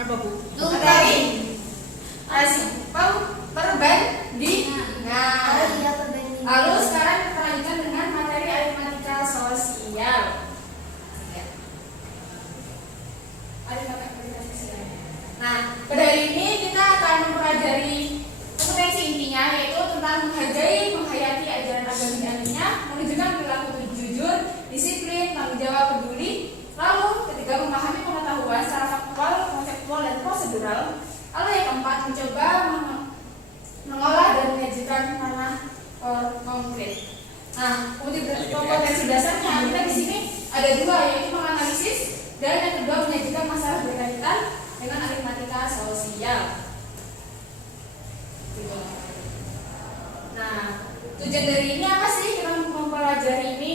Apa Bu? Materi perbandingan. Lalu sekarang kita lanjutkan dengan materi aritmatika sosial. Nah, pada hari ini kita akan mempelajari kompetensi intinya, yaitu tentang menghargai, menghayati ajaran agama, menunjukkan perilaku jujur, disiplin, tanggung jawab, peduli. Lalu ketiga, memahami pengetahuan secara faktual, konseptual, dan prosedural. Lalu yang keempat, mencoba mengolah dan menyajikan ranah konkret. Nah, kompetensi dasarnya kita di sini ada dua, yaitu menganalisis dan yang kedua menyajikan masalah berkaitan dengan aritmatika sosial. Nah, tujuan dari ini apa sih kita mempelajari ini?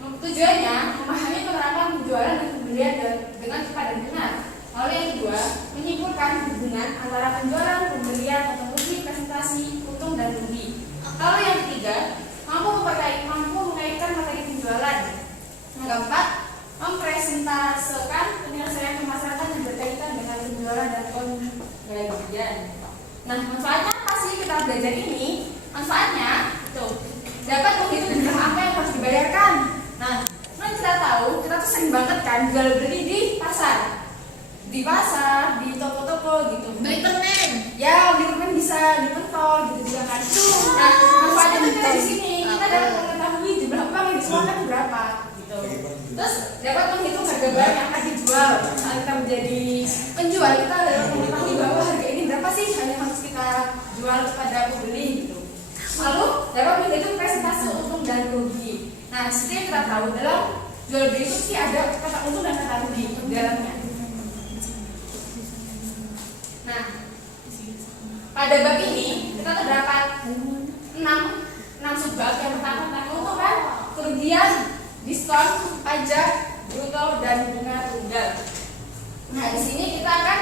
Tujuannya memahami penerapan penjualan dan pembelian dengan tepat dan benar. Lalu yang kedua, menyimpulkan hubungan antara penjualan, pembelian, otomotif, presentasi, untung dan rugi. Lalu yang ketiga, mampu mengaitkan materi penjualan. Yang keempat, mempresentasikan penyelesaian pemasaran yang berkaitan dengan penjualan dan pembelian. Nah, manfaatnya apa sih kita belajar ini? Manfaatnya dapat menghitung jumlah apa yang harus dibayarkan. Nah, kan kita tahu, kita tuh sering banget kan jual beli di pasar, di toko-toko gitu. Beli permen. Ya, beli permen bisa, di pentol gitu juga kan. Nah, manfaatnya itu kita di sini kita dapat mengetahui jumlah uang yang dikeluarkan berapa gitu. Terus dapat menghitung harga barang yang akan dijual. Saat kita menjadi penjual, kita dapat mengetahui bahwa harga ini berapa sih yang harus kita jual kepada pembeli gitu. Lalu dapat menghitung presentase untung dan rugi. Nah, seperti yang kita tahu dalam jual beli itu sih ada kata untung dan kata rugi di dalamnya. Nah, pada bab ini kita terdapat 6 subbab. Yang pertama tentang keuntungan, kerugian, diskon, pajak, bruto dan bunga tunggal. Nah, di sini kita akan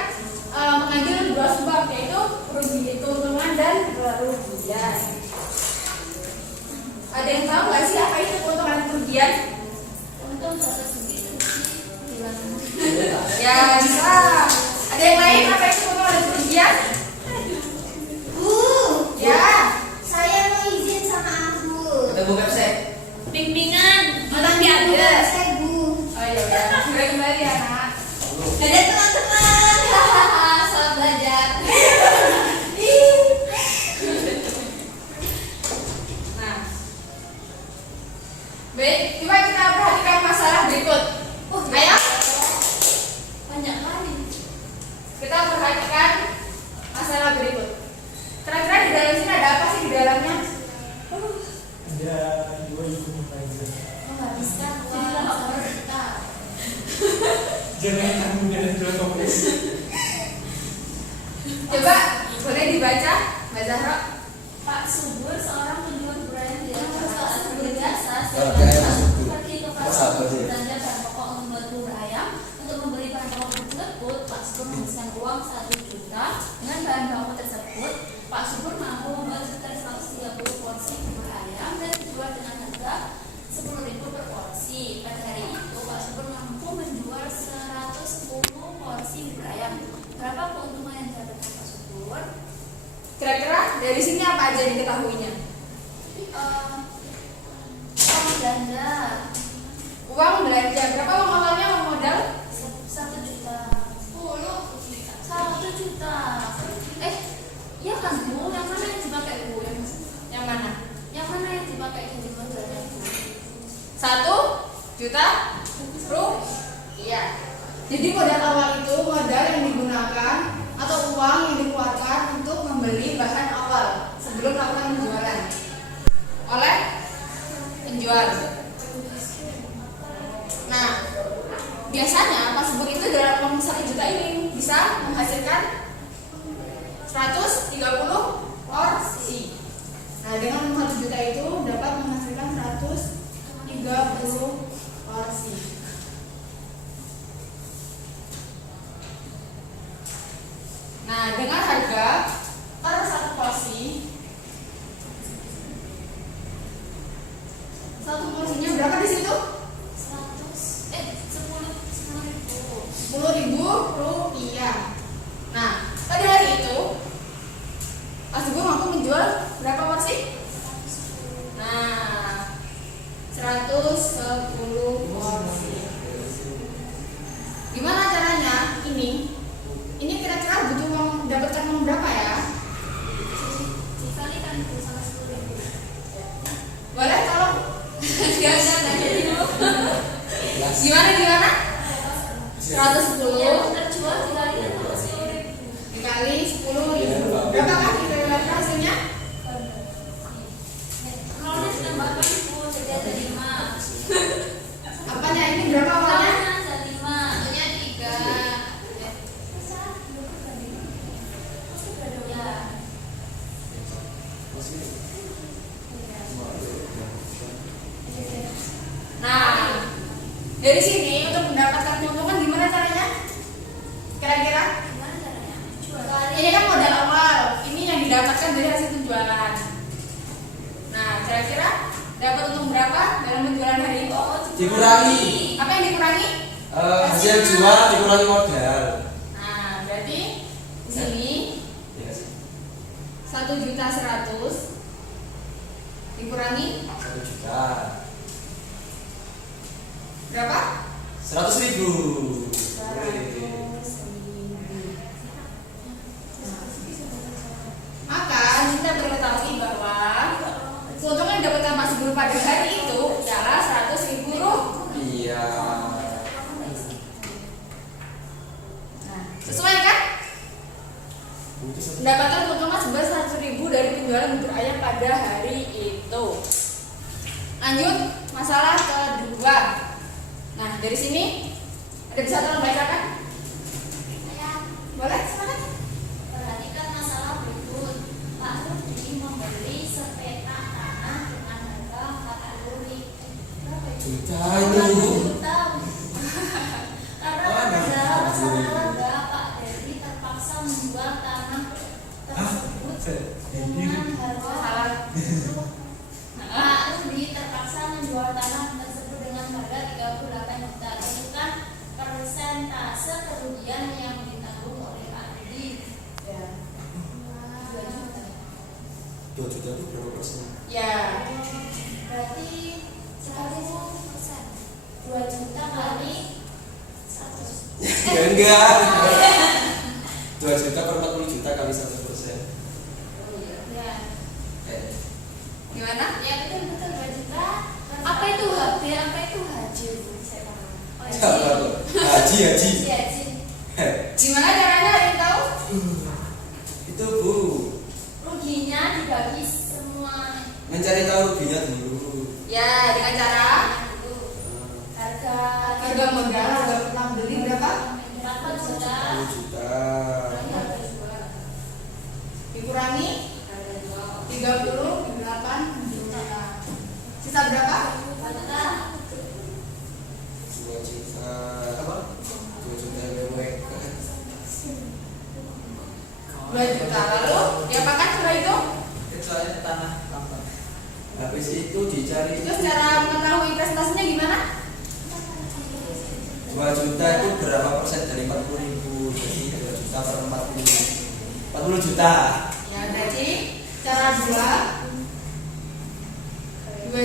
mengambil 2 subbab, yaitu keuntungan dan kerugian. Ada yang tahu nggak sih apa itu keuntungan dan kerugian? Untung satu segi Ya bisa. Ada yang lain apa itu keuntungan dan kerugian? Ya. Saya mau izin sama aku. Kita buka set. bimbingan orang Bukan diada. saya, Bu. Oh iya ya. Segera kembali ya nak. Dadah teman-teman. Selamat belajar. Nah, baik, coba kita perhatikan masalah berikut. Ayo, Banyak kali. kita perhatikan masalah berikut. Kira-kira di dalam sini ada apa sih di dalamnya? Ada dua ibu mubazir. Oh, nggak bisa. Wah, kita. Jangan kamu dari dua topik. Coba boleh dibaca, Mbak Zahra. Pak Subur seorang penjual berayam di perusahaan berjasa Oke, masuk. pergi ke pasar untuk belanja bahan pokok untuk membuat bubur ayam. Untuk membeli bahan pokok tersebut, Pak Subur menghabiskan uang 1 juta. Dengan bahan baku tersebut, Pak Subur mampu membuat sekitar 130 porsi bubur ayam dan dijual dengan harga 10.000 per porsi. Pada hari itu, Pak Subur mampu menjual 110 porsi bubur ayam. Berapa keuntungan yang didapat Pak Subur? Kira-kira dari sini apa aja yang diketahuinya? Uang belanja Uang belanja, berapa uang awalnya, uang modal? 1 juta. 1 juta. Iya kan Bu, yang mana yang dipakai Bu? Yang mana? Yang mana yang dipakai jadi modalnya Bu? 1 juta rupiah. Jadi modal awal itu modal yang digunakan atau uang yang dikeluarkan untuk membeli bahan awal sebelum melakukan penjualan oleh penjual. Nah, biasanya Pak Subur itu dalam uang 1 juta ini bisa menghasilkan 130 porsi. Nah, dengan 1 juta itu dapat menghasilkan 130 porsi. Nah, dengan harga per 1 porsi, 1 porsinya berapa di situ? 10.000. 10.000 rupiah. Dari sini untuk mendapatkan keuntungan gimana caranya? Kira-kira? Gimana caranya? Ini kan modal awal. Ini yang didapatkan dari hasil penjualan. Nah, kira-kira dapat untung berapa dalam penjualan hari itu? Dikurangi. Apa yang dikurangi? Hasil jual dikurangi modal. Nah, berarti di sini Iya sih. 1.100.000 dikurangi 1 juta. berapa? 100.000. 100.000. Maka kita mengetahui bahwa keuntungan yang didapatkan Pak Subur pada hari itu ialah 100.000 rupiah. Iya. Nah, sesuai kan? Mendapatkan keuntungan sebesar 100.000 dari penjualan bubur ayam pada hari itu. Lanjut masalah kedua. Nah, dari sini ada bisa tolong bacakan? Boleh, silakan. Perhatikan masalah berikut. Pak Rudi membeli sepetak tanah dengan harga 40 berapa itu? Juta 40 itu. juta. Karena pada masalah harga, Pak Rudi terpaksa menjual tanah tersebut dengan harga Salah. Pak Rudi terpaksa menjual tanah tersebut dengan harga 38 juta. Tentukan persentase kerugian yang ditanggung oleh Pak Rudi. Ya. 2 juta. 2 juta itu berapa persen? Ya. Berarti 100%. 2 juta kali 100. Ya enggak. 2 juta per 40 juta kali 1%. Ya. Gimana? Ya betul 2 juta. Apa itu HB? Apa itu HJ? Saya paham. Oh, Siapa tuh? Haji. Haji. Gimana caranya? Ada yang tahu? Itu Bu, Ruginya dibagi semua. mencari tahu ruginya dulu. Ya, dengan cara Harga modal, harga pertama beli berapa? 4 juta. 10 juta. Dikurangi 38 juta. Sisa berapa? 2 juta. Apa? 2 juta lewek. 2 juta. Lalu diapakan setelah itu? Soalnya tanah tampak. Habis itu dicari Terus cara mengetahui presentasinya gimana? 2 juta itu berapa persen dari 40.000? Jadi 2 juta per 40 juta. Ya, berarti cara 2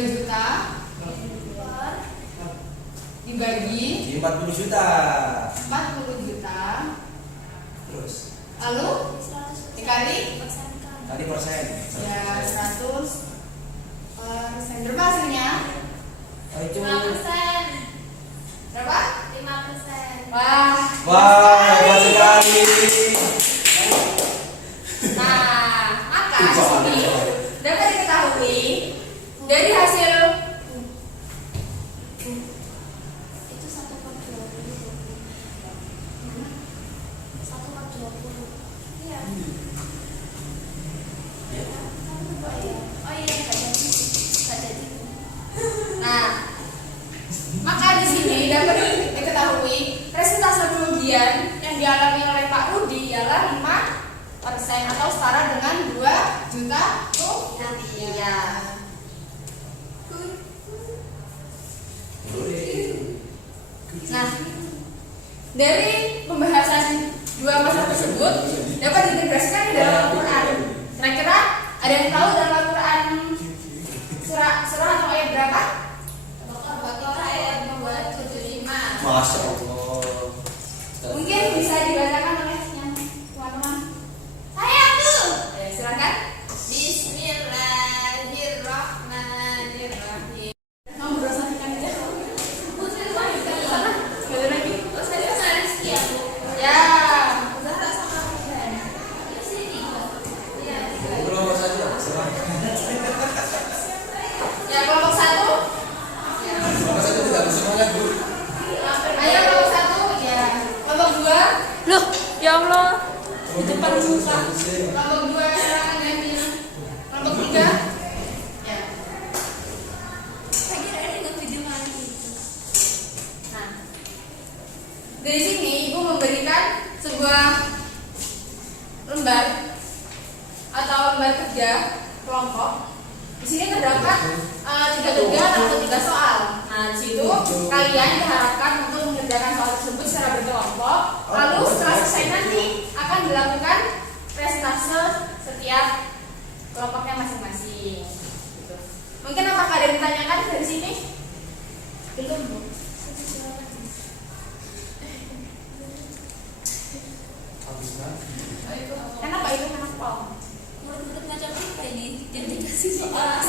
juta dibagi Jadi 40 juta. 40 juta. Terus Lalu dikali kali persen. ya 100 persen. Berapa hasilnya? Oh, itu 5%. Berapa? 5%. Wah. wah, hebat sekali. Nah, maka di sini dapat diketahui dari hasil Itu 1/20. 1/20. Iya. Oh iya, nggak jadi. Nggak jadi. Nah, maka di sini dapat diketahui presentase kerugian yang dialami oleh Pak Rudi ialah 5% atau setara dengan 2 juta rupiah. Nah, dari pembahasan dua masalah tersebut dapat diintegrasikan di dalam Al-Quran. Kira-kira ada yang tahu dalam Al-Quran surah atau ayat berapa? Al-Baqarah ayat 275. Masya Allah. Mungkin bisa dibacakan oleh yang teman-teman. Saya tuh. Ya, silakan. Bismillahirrahmanirrahim. Mau berusahakan aja. Putri Wahida. Sekali lagi. Oh, saya sama Rizky ya, Bu. Ya. Zahra sama Ridan. Di sini. Iya. Kelompok saja. Ya, kelompok 1. Kelompok saja tidak bersemangat, Bu. Ayo kelompok 1 ya. Kelompok 2. Loh, ya Allah. Di depan muka. Kelompok 2 silakan gantinya. Kelompok 3. Ya. Saya kira ini nggak video lagi. Nah, lembar atau lembar kerja kelompok. Di sini terdapat 3 tugas atau 3 soal. Nah, di situ kalian diharapkan untuk mengerjakan soal tersebut secara berkelompok. Lalu setelah selesai nanti akan dilakukan presentase setiap kelompoknya masing-masing. Gitu. Mungkin apakah ada yang ditanyakan dari sini? Belum, Bu. Enak Pak itu enak Pak. Murid-murid ngajar apa ini? Jadi dikasih soal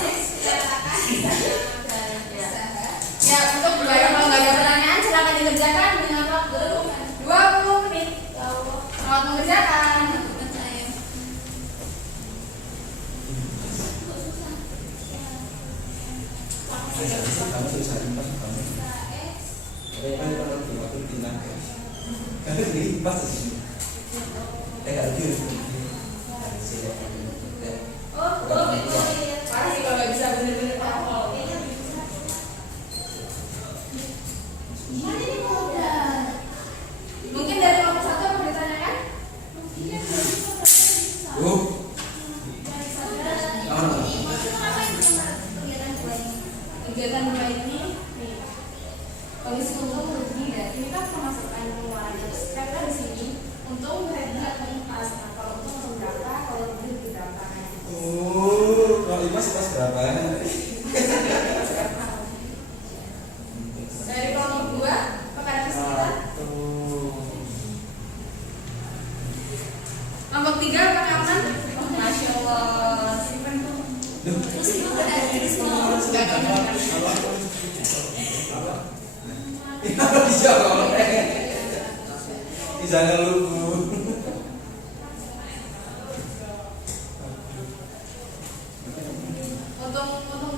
Ya, untuk kalau nggak ada pertanyaan silakan dikerjakan dengan waktu 20 menit. Selamat mengerjakan. Kamu tulisan pas kamu. Kan kalau waktu tinggal. Kan ini pas di sini. Enggak ada Parah sih kalau nggak bisa bener-bener hafal. Mungkin dari kelompok 1 mau ditanyakan? Kegiatan mulai ini kondisi untuk berbeda. Ini kan pemasukan pengeluaran. Karena di sini untuk tidak mengipas. Nah, kalau untuk berapa, kalau beli berapa? Kalau imas berapa? Dari kelompok 2, apakah ada kesulitan? Kelompok 3, apakah aman? Masya Allah. terus itu ada di semua. Jangan lupa. Untuk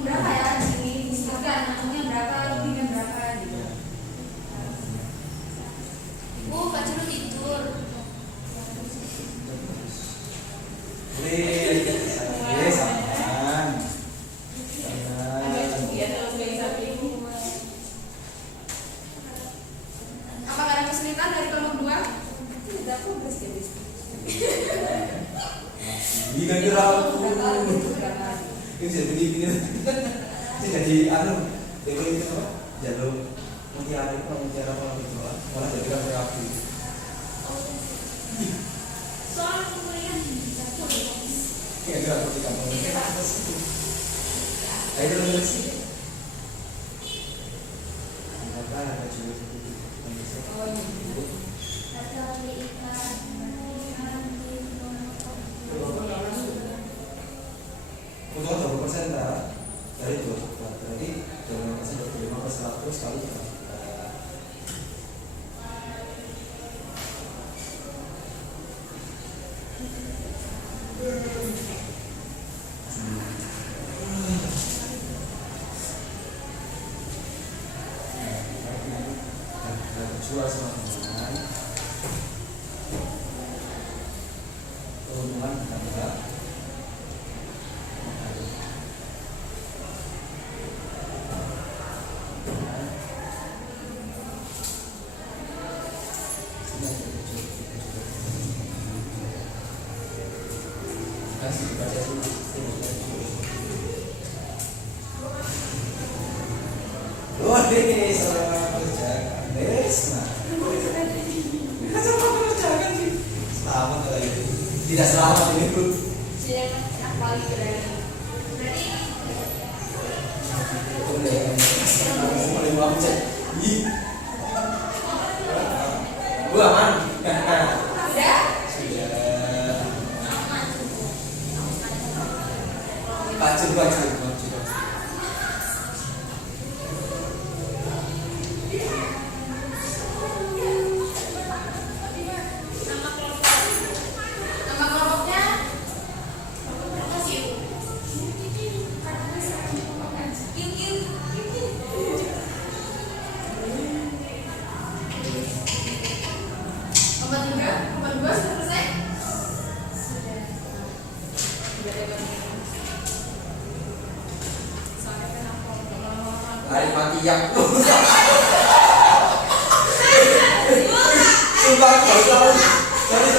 berapa ya? Ini disebutkan namanya berapa, lebihnya berapa gitu. Bu, Kak Curu tidur. Apakah ada kesulitan dari kelompok 2? Tidak, aku Ini jadi itu apa? Jalur mutiara kalau dijual malah jadi rapi. Soal kemudian Iya, gerak seperti kamu. Ayo dulu sih. Apa ada juga seperti itu. Untuk 20% dari 2 juta, berarti 25 per 100 kali 3 juta. Jual sama teman, keuntungan tambah. Kasih baca dulu. Waduh, selamat kerjakan Desna. Selamat kerjakan sih. Selamat lagi. Tidak selamat ini pun. Silakan apalagi berani. Bu aman. Sudah? Sudah. Baju. Nama kelompoknya? Nomor 2 sudah selesai? Sudah. Hari mati yang sumpah kau tahu. Sorry.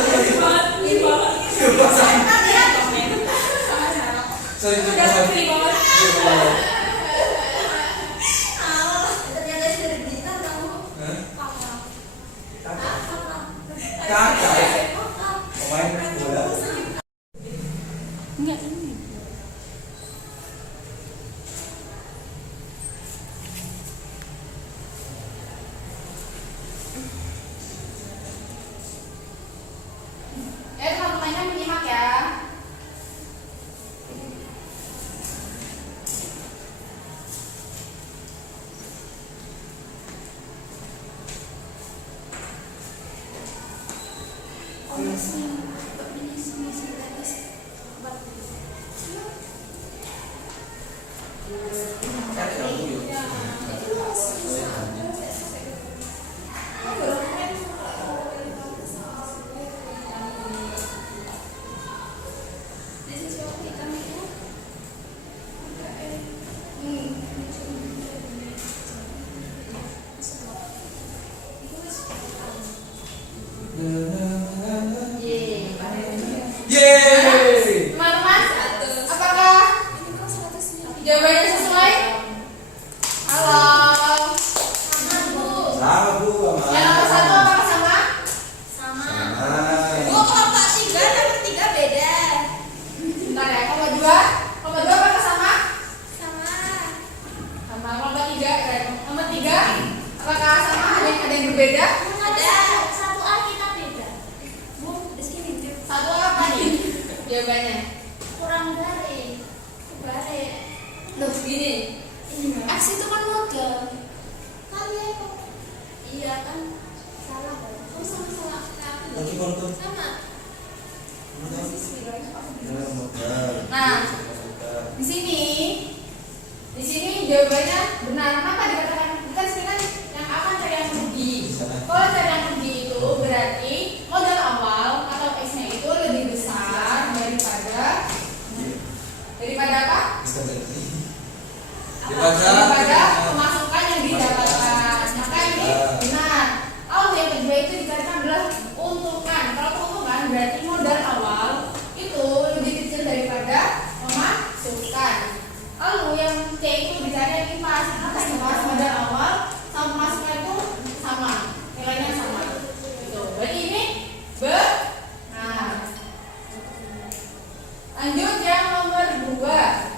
jawabannya? Kurang dari. Balik. Loh, gini. X itu kan model. Kan ya kok Iya kan? salah kok. Kamu sama-sama Lagi konten. sama. Nah, di sini jawabannya benar. Maka dikatakan kita sekarang yang akan cari yang rugi. Kalau cari yang rugi itu berarti modal awal atau X-nya itu lebih besar daripada apa? Daripada pemasukan yang didapatkan. Maka ini benar. Kalau yang kedua itu dikatakan adalah keuntungan. Kalau keuntungan berarti modal awal itu lebih kecil daripada pemasukan. Lalu yang C itu dicari yang impas. Apa impas? Modal awal sama pemasukan itu sama, nilainya sama. Gitu. Berarti ini benar. Lanjut yang nomor 2.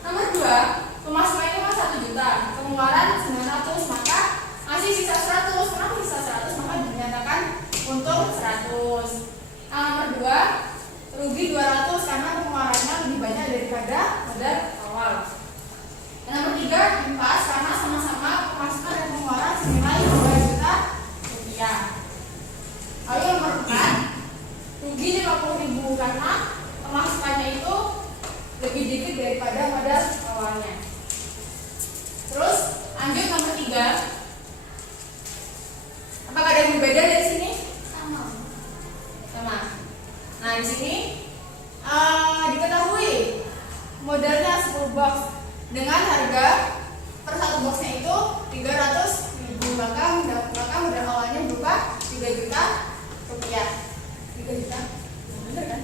Nomor 2, pemasukan itu kan 1 juta, pengeluaran 900, maka masih sisa 100. Kenapa sisa 100? Maka dinyatakan untung 100. Nah, nomor 2, rugi 200 karena pengeluarannya lebih banyak daripada modal awal. Dan nomor 3, impas karena sama-sama pemasukan dan pengeluaran senilai 2 juta rupiah. Lalu nomor 4, rugi 50.000 karena pemasukannya itu lebih dikit daripada modal awalnya. Terus lanjut nomor 3. Apakah ada yang berbeda dari sini? Sama. Sama. Nah, di sini diketahui modalnya 10 box dengan harga per 1 boxnya itu 300.000, maka modal awalnya berupa 3 juta rupiah. 3 juta, bener kan?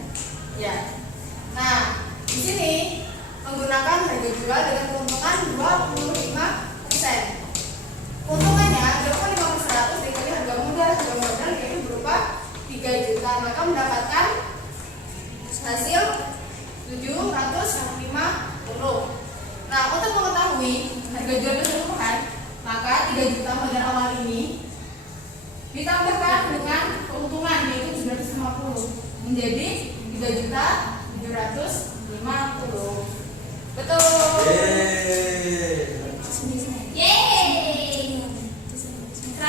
Ya. Nah, di sini menggunakan harga jual dengan keuntungan 25%. Keuntungannya 25% dikali harga modal yaitu berupa 3 juta, maka mendapatkan hasil 750. Nah, untuk mengetahui harga jual keseluruhan, maka 3 juta modal awal ini ditambahkan dengan keuntungan yaitu 950 menjadi 3.750.000. Betul. Yeay. 100.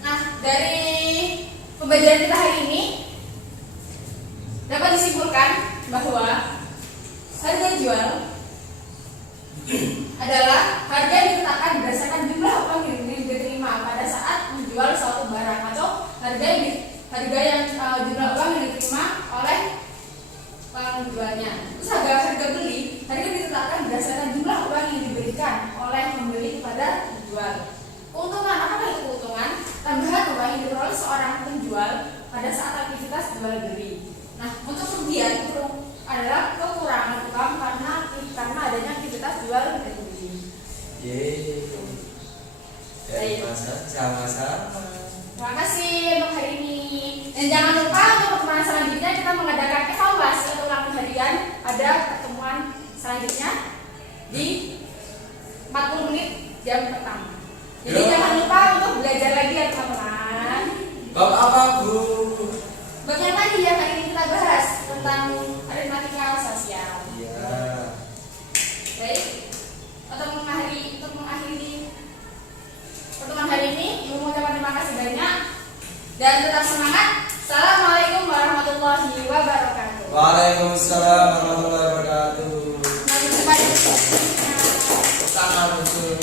Nah, dari pembelajaran kita hari ini dapat disimpulkan bahwa harga jual adalah harga yang ditetapkan berdasarkan jumlah uang yang diterima pada saat menjual suatu barang, atau harga yang jumlah uang yang diterima oleh penjualnya. Terus harga beli, harga ditetapkan berdasarkan jumlah uang yang diberikan oleh pembeli kepada penjual. Keuntungan, apakah itu keuntungan? Tambahan uang yang diperoleh seorang penjual pada saat aktivitas jual beli. Nah, untuk kerugian itu adalah kekurangan uang karena adanya aktivitas jual dan beli. Dari sama-sama. Terima kasih untuk hari ini. Dan jangan lupa untuk pertemuan selanjutnya kita mengadakan evaluasi atau ulangan harian pada pertemuan selanjutnya di 40 menit jam pertama. Jadi jangan lupa untuk belajar lagi ya teman-teman. Bab apa, Bu? Bab yang tadi yang hari ini kita bahas tentang aritmatika sosial. Iya. Baik. Untuk mengakhiri pertemuan hari ini, Ibu mengucapkan terima kasih banyak dan tetap semangat. Assalamualaikum warahmatullahi wabarakatuh. Waalaikumsalam warahmatullahi wabarakatuh. Sampai jumpa di Tangan betul.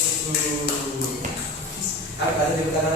Harus ada di tangan.